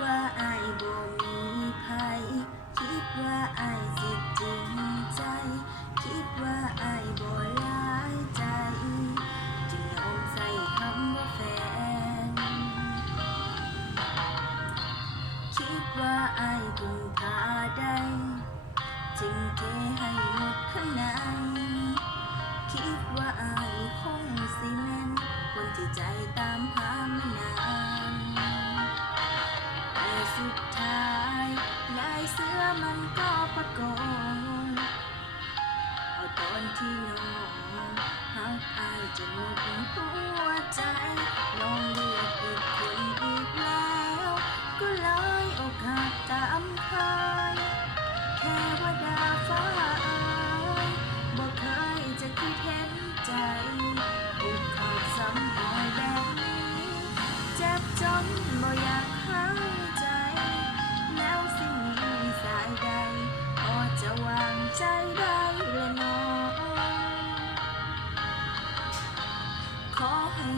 ว่าอายบ่มีภัยคิดว่าอายสิจริงใจคิดว่าอายบ่หลายใจจึงยอมใส่คำว่าแฟนคิดว่าอายคงพาได้จึงเทให้หมดข้างในคิดว่าอายคงสิแม่นคนที่ใจตามหามานานแต่สุดท้ายลายเสื้อมันก็ประกงเอาตอนที่น้องหักอายจนหมดหัวใจน้องเลือกอีกคนอีกแล้วก็เลยอกหักตามเคยเทวดาฟ้าบ่เคยจะคิดเห็นใจอกหักซ้ำรอยแบบนี้เจ็บจนบ่อยากหายใจแล้วสิมีสายใดพอจะวางใจได้ละน้องขอให้